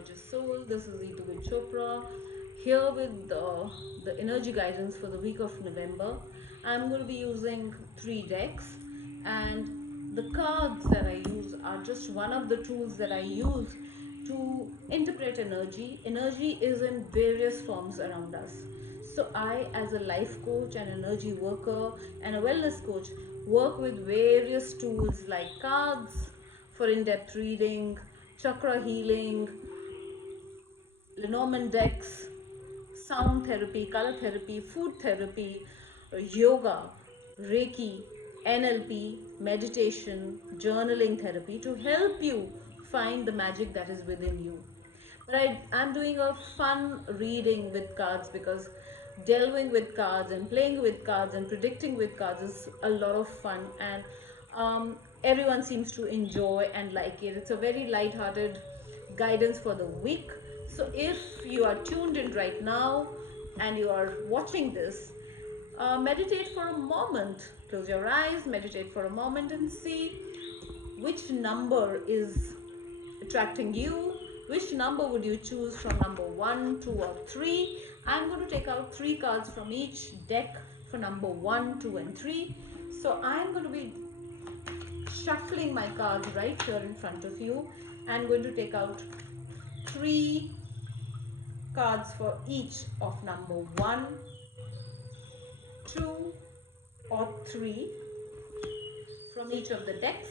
Gorgeous Soul. This is Ritu Chopra here with the energy guidance for the week of November. I'm going to be using 3 decks, and the cards that I use are just one of the tools that I use to interpret energy. Energy is in various forms around us. So, I, as a life coach, an energy worker, and a wellness coach, work with various tools like cards for in depth reading, chakra healing, Lenormand decks, sound therapy, color therapy, food therapy, yoga, Reiki, NLP, meditation, journaling therapy to help you find the magic that is within you. But I'm doing a fun reading with cards because delving with cards and playing with cards and predicting with cards is a lot of fun, and everyone seems to enjoy and like it. It's a very light-hearted guidance for the week. So if you are tuned in right now and you are watching this, meditate for a moment. Close your eyes, meditate for a moment, and see which number is attracting you. Which number would you choose from number 1, 2, or 3? I'm going to take out 3 cards from each deck for number 1, 2, and 3. So I'm going to be shuffling my cards right here in front of you. I'm going to take out 3 cards for each of number 1, 2, or 3 from each of the decks.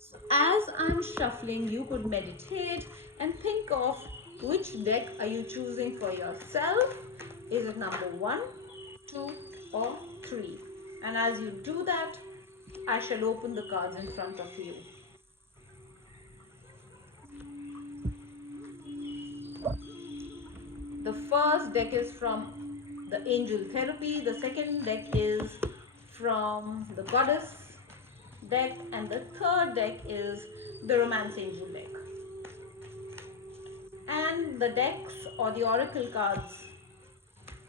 So as I'm shuffling, you could meditate and think of which deck are you choosing for yourself. Is it number 1, 2, or 3? And as you do that, I shall open the cards in front of you. The first deck is from the Angel Therapy. The second deck is from the Goddess deck, and the third deck is the Romance Angel deck. And the decks or the oracle cards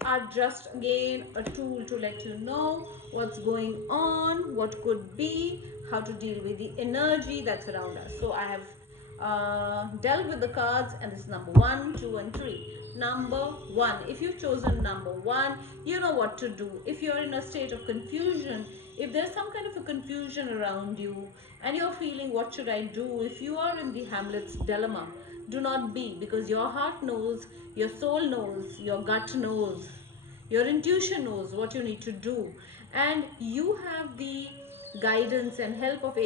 are just again a tool to let you know what's going on, what could be, how to deal with the energy that's around us. So I have dealt with the cards, and this is number 1, 2, and 3. Number 1, if you've chosen number 1, you know what to do. If you're in a state of confusion, if there's some kind of a confusion around you and you're feeling what should I do, if you are in the Hamlet's dilemma, do not be, because your heart knows, your soul knows, your gut knows, your intuition knows what you need to do, and you have the guidance and help of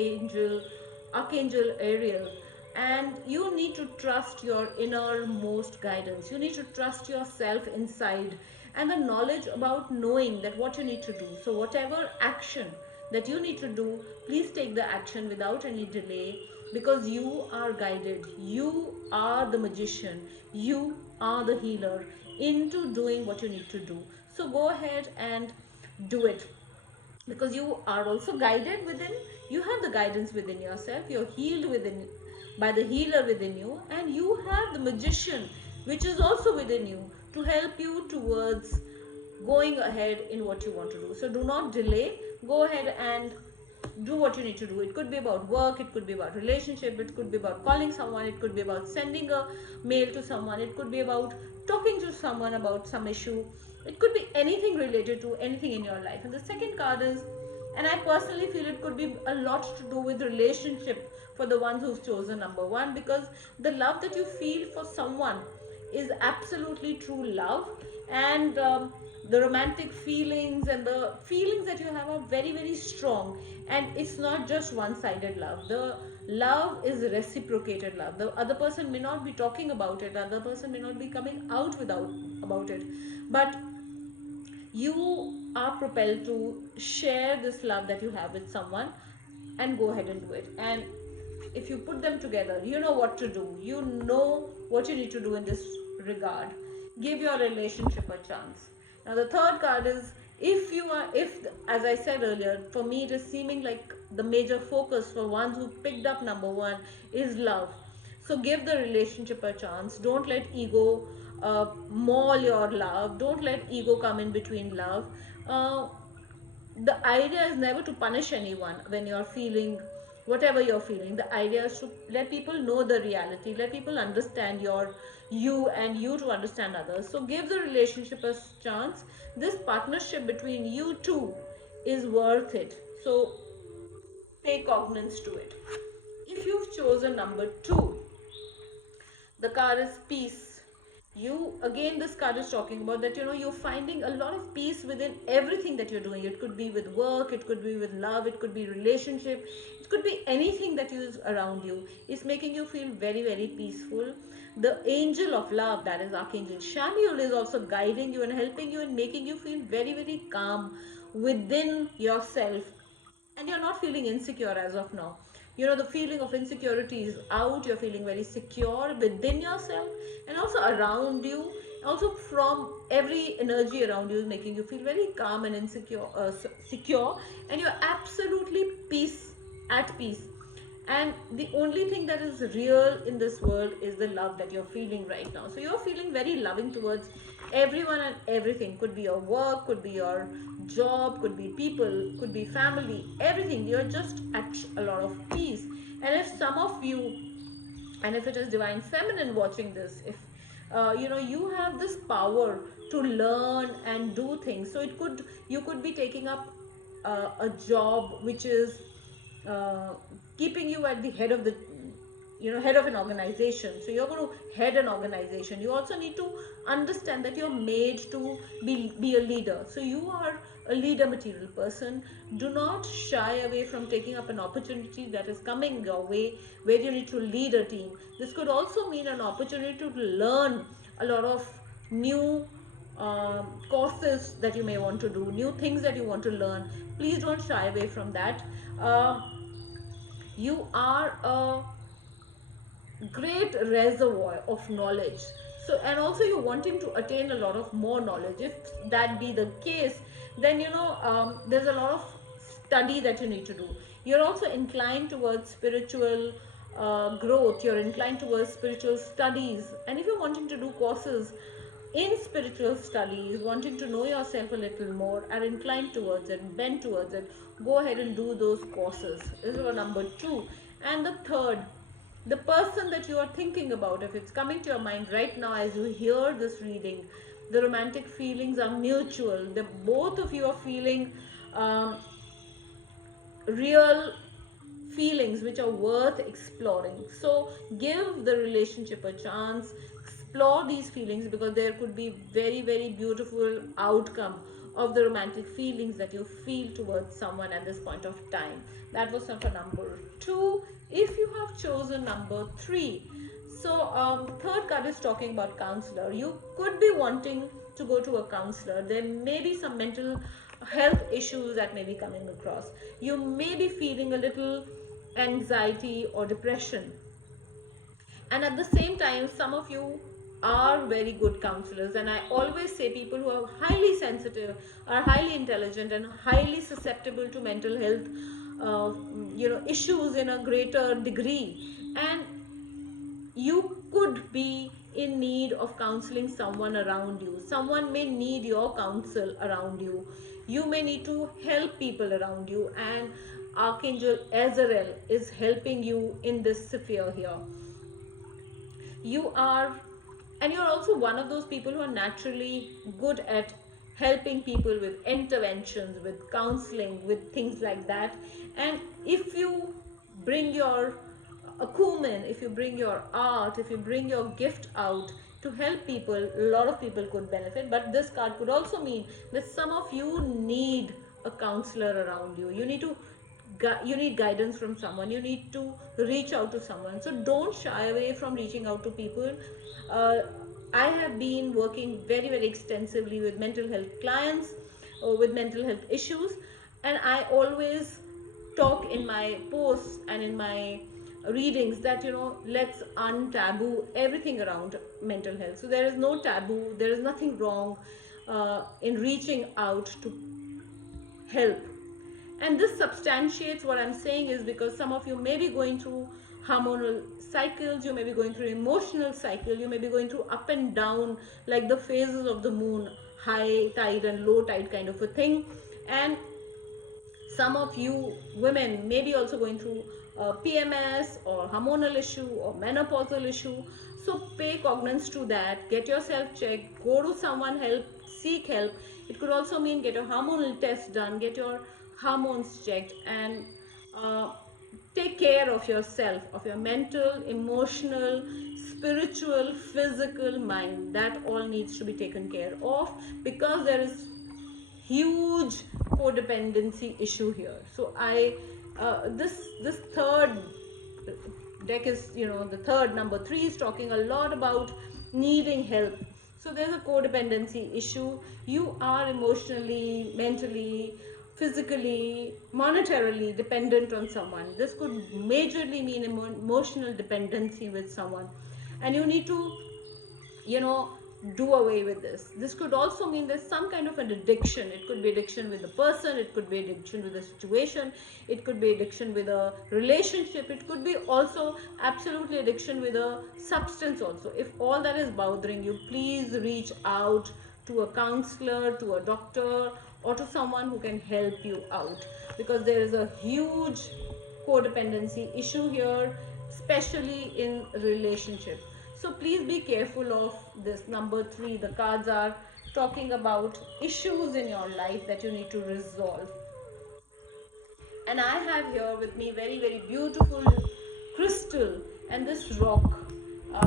Archangel Ariel, and you need to trust your innermost guidance. You need to trust yourself inside and the knowledge about knowing that what you need to do. So whatever action that you need to do, please take the action without any delay, because you are guided. You are the magician. You are the healer into doing what you need to do. So go ahead and do it, because you are also guided within. You have the guidance within yourself. You're healed within by the healer within you, and you have the magician which is also within you to help you towards going ahead in what you want to do. So do not delay. Go ahead and do what you need to do. It could be about work, it could be about relationship, it could be about calling someone, it could be about sending a mail to someone, it could be about talking to someone about some issue, it could be anything related to anything in your life. And the second card is, and I personally feel it could be a lot to do with relationship for the ones who've chosen number 1, because the love that you feel for someone is absolutely true love, and the romantic feelings and the feelings that you have are very, very strong, and it's not just one-sided love. The love is reciprocated love. The other person may not be talking about it, the other person may not be coming out about it, but you are propelled to share this love that you have with someone and go ahead and do it. And if you put them together, you know what to do. You know what you need to do in this regard. Give your relationship a chance. Now the third card is, if as I said earlier, for me it is seeming like the major focus for ones who picked up number 1 is love. So give the relationship a chance. Don't let ego maul your love. Don't let ego come in between love. The idea is never to punish anyone when you're feeling whatever you're feeling. The idea is to let people know the reality, let people understand you, and you to understand others. So give the relationship a chance. This partnership between you two is worth it. So pay cognizance to it. If you've chosen number 2, the card is peace. You, again, this card is talking about that, you're finding a lot of peace within everything that you're doing. It could be with work, it could be with love, it could be relationship, it could be anything that is around you. It's making you feel very, very peaceful. The angel of love, that is Archangel Chamuel, is also guiding you and helping you and making you feel very, very calm within yourself, and you're not feeling insecure as of now. The feeling of insecurity is out. You're feeling very secure within yourself and also around you. Also, from every energy around you is making you feel very calm and insecure, secure, and you're absolutely at peace. And the only thing that is real in this world is the love that you're feeling right now. So you're feeling very loving towards everyone and everything. Could be your work, could be your job, could be people, could be family, everything. You're just at a lot of peace. And if some of you, and if it is divine feminine watching this, if you have this power to learn and do things. So you could be taking up a job which is uh, keeping you at the head of the head of an organization. So you're going to head an organization. You also need to understand that you're made to be a leader. So you are a leader material person. Do not shy away from taking up an opportunity that is coming your way where you need to lead a team. This could also mean an opportunity to learn a lot of new courses that you may want to do, new things that you want to learn. Please don't shy away from that. You are a great reservoir of knowledge. So, and also you're wanting to attain a lot of more knowledge. If that be the case, then there's a lot of study that you need to do. You're also inclined towards spiritual growth. You're inclined towards spiritual studies, and if you're wanting to do courses in spiritual studies, wanting to know yourself a little more, are inclined towards it, bent towards it, go ahead and do those courses. This is number 2. And the third, the person that you are thinking about, if it's coming to your mind right now as you hear this reading, the romantic feelings are mutual. The both of you are feeling real feelings which are worth exploring. So give the relationship a chance, explore these feelings, because there could be very, very beautiful outcome of the romantic feelings that you feel towards someone at this point of time. That was for number 2. If you have chosen number 3, so third card is talking about counselor. You could be wanting to go to a counselor. There may be some mental health issues that may be coming across. You may be feeling a little anxiety or depression, and at the same time some of you are very good counselors. And I always say people who are highly sensitive, are highly intelligent, and highly susceptible to mental health issues in a greater degree, and you could be in need of counseling someone around you. Someone may need your counsel around you. You may need to help people around you, and Archangel Azrael is helping you in this sphere here. You are, and you're also one of those people who are naturally good at helping people with interventions, with counseling, with things like that. And if you bring your acumen, if you bring your art, if you bring your gift out to help people, a lot of people could benefit. But this card could also mean that some of you need a counselor around you. You need guidance from someone. You need to reach out to someone. So don't shy away from reaching out to people. uh, I have been working very, very extensively with mental health clients with mental health issues, and I always talk in my posts and in my readings that let's untaboo everything around mental health. So there is no taboo, there is nothing wrong in reaching out to help. And this substantiates what I'm saying, is because some of you may be going through hormonal cycles, you may be going through emotional cycle, you may be going through up and down like the phases of the moon, high tide and low tide kind of a thing. And Some of you women may be also going through PMS or hormonal issue or menopausal issue. So pay cognizance to that, get yourself checked, go to someone, help, seek help. It could also mean get your hormonal test done, get your hormones checked, and uh, take care of yourself, of your mental, emotional, spiritual, physical, mind. That all needs to be taken care of, because there is huge codependency issue here. So I this third deck is, the third, number 3 is talking a lot about needing help. So there's a codependency issue. You are emotionally, mentally, physically, monetarily dependent on someone. This could majorly mean emotional dependency with someone, and you need to, you know do away with this could also mean there's some kind of an addiction. It could be addiction with a person, it could be addiction with a situation, it could be addiction with a relationship, it could be also absolutely addiction with a substance also. If all that is bothering you, please reach out to a counselor, to a doctor, or to someone who can help you out, because there is a huge codependency issue here, especially in relationship. So please be careful of this. Number 3, the cards are talking about issues in your life that you need to resolve. And I have here with me very, very beautiful crystal, and this rock,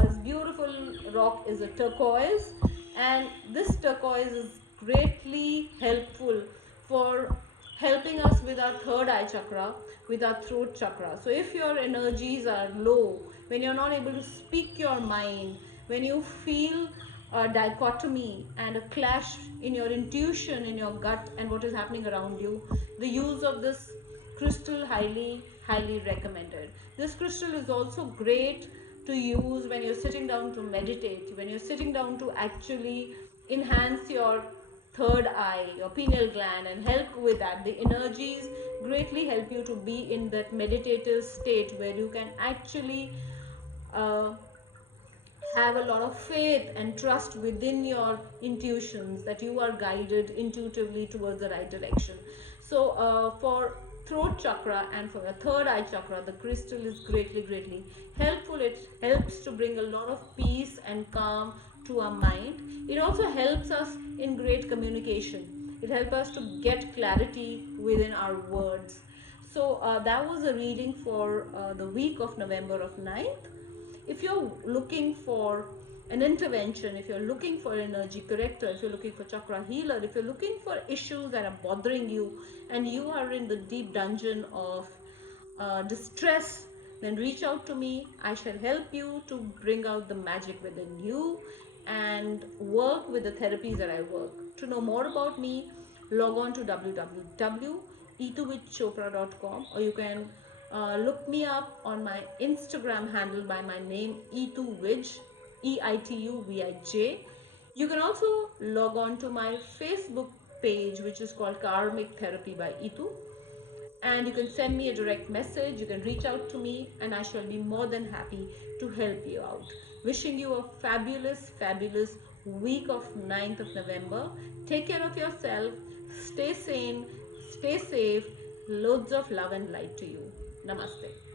this beautiful rock is a turquoise, and this turquoise is greatly helpful for helping us with our third eye chakra, with our throat chakra. So if your energies are low, when you're not able to speak your mind, when you feel a dichotomy and a clash in your intuition, in your gut, and what is happening around you, the use of this crystal highly recommended. This crystal is also great to use when you're sitting down to meditate, when you're sitting down to actually enhance your third eye, your pineal gland, and help with that. The energies greatly help you to be in that meditative state where you can actually uh, have a lot of faith and trust within your intuitions, that you are guided intuitively towards the right direction. So for throat chakra and for the third eye chakra, the crystal is greatly helpful. It helps to bring a lot of peace and calm to our mind. It also helps us in great communication. It helps us to get clarity within our words. So that was a reading for the week of November of 9th. If you're looking for an intervention, if you're looking for an energy corrector, if you're looking for chakra healer, if you're looking for issues that are bothering you and you are in the deep dungeon of distress, then reach out to me. I shall help you to bring out the magic within you and work with the therapies that I work. To know more about me, log on to www.ituvijchopra.com, or you can look me up on my Instagram handle by my name, Ituvij, EITUVIJ. You can also log on to my Facebook page, which is called Karmic Therapy by Itu, and you can send me a direct message. You can reach out to me, and I shall be more than happy to help you out. Wishing you a fabulous week of 9th of November. Take care of yourself, stay sane, stay safe. Loads of love and light to you. Namaste.